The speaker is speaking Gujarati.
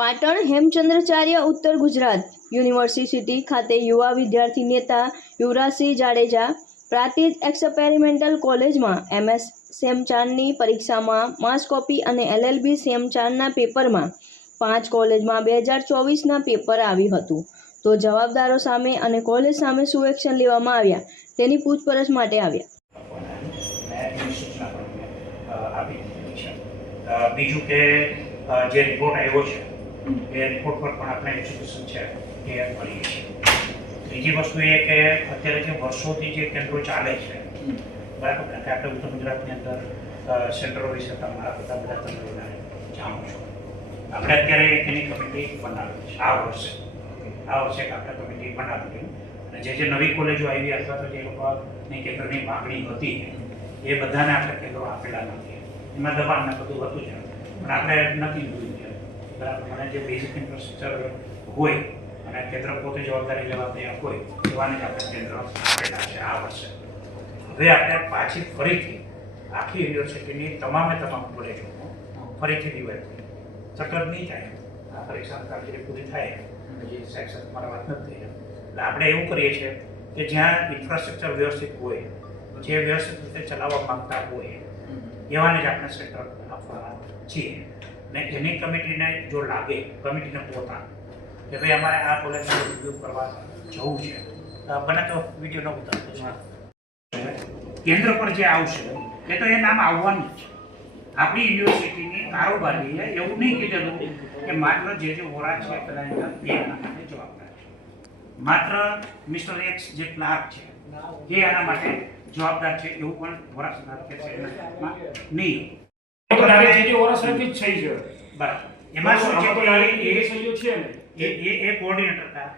પાટણ હેમચંદ્રાચાર્ય ઉત્તર ગુજરાત યુનિવર્સિટી ખાતે યુવા વિદ્યાર્થી નેતા યુવરાજસિંહ જાડેજા પ્રાતિજ એક્સપેરિમેન્ટલ કોલેજમાં એમએસ સેમ પરીક્ષામાં માસ કોપી અને એલએલબી સેમ ચારના પેપરમાં પાંચ કોલેજમાં બે હજાર ચોવીસના પેપર આવ્યું હતું. તો જવાબદારો સામે અને કોલેજ સામે શું એક્શન લેવામાં આવ્યા તેની પૂછપરછ માટે આવ્યા. બીજું કે જે રિપોર્ટ આવ્યો છે એ રિપોર્ટ પર પણ આપણે એજ્યુકેશન છે, એ કરીએ છીએ. ત્રીજી વસ્તુ એ કે અત્યારે જે વર્ષોથી જે કેન્દ્રો ચાલે છે, બરાબર? કારણ કે આપણે ઉત્તર ગુજરાતની અંદર સેન્ટરો વિશે તમારા બધા બધા તમે બધા જાણો છો. આપણે અત્યારે એની કમિટી બનાવી છે. આ વર્ષે. આ વર્ષે આપણે કમિટી બનાવી અને જે જે નવી કોલેજો આવી અથવા તો જે લોકોની કેન્દ્રની માગણી હતી, એ બધાને આપણે કેન્દ્રો આપેલા નથી. એમાં દબાણ બધું હતું છે પણ આપણે નથી જોયું છે પ્રમાણે જે બેઝિક ઇન્ફ્રાસ્ટ્રક્ચર હોય અને કેન્દ્ર પોતે જવાબદારી લેવા તૈયાર હોય, એવાને જ આપણે કેન્દ્ર આપેલા છે આ વર્ષે. હવે આપણે પાછી ફરીથી આખી યુનિવર્સિટીની તમામે તમામ કોલેજો ફરીથી રિવાઇવ સતત નહીં થાય. આ પરીક્ષા કામગીરી પૂરી થાય. પછી સેક્શન તમારા વાત નથી થઈ. એટલે આપણે એવું કરીએ છીએ કે જ્યાં ઇન્ફ્રાસ્ટ્રક્ચર વ્યવસ્થિત હોય, જે વ્યવસ્થિત રીતે ચલાવવા માંગતા હોય, એવાને જ આપણે સેન્ટર આપવાના છીએ. ને એની કમિટીને જો લાગે, કમિટીને પોતા, કે ભાઈ અમારે આ કોલેજનો રિવ્યૂ કરવા જવું છે. બને તો વિડીયોનો ઉતારતો કેન્દ્ર પર જે આવશે, એ તો એ નામ આવવાનું છે. આપણી યુનિવર્સિટીની કારોબારી એવું નહીં કીધેલું કે માત્ર જે જે વોરા છે, પેલા એના બે એના માટે જવાબદાર છે. માત્ર મિસ્ટર એક્સ જે ક્લાર્ક છે, એ આના માટે જવાબદાર છે, એવું પણ વોરા સરકાર કે છે નહીં. તો ઓરસ સરખી જ થઈ છે બરાબર એમાં શું છે? તો કે તારી એ- એ સહીઓ છે ને એ એ એ કોઓર્ડિનેટર હતા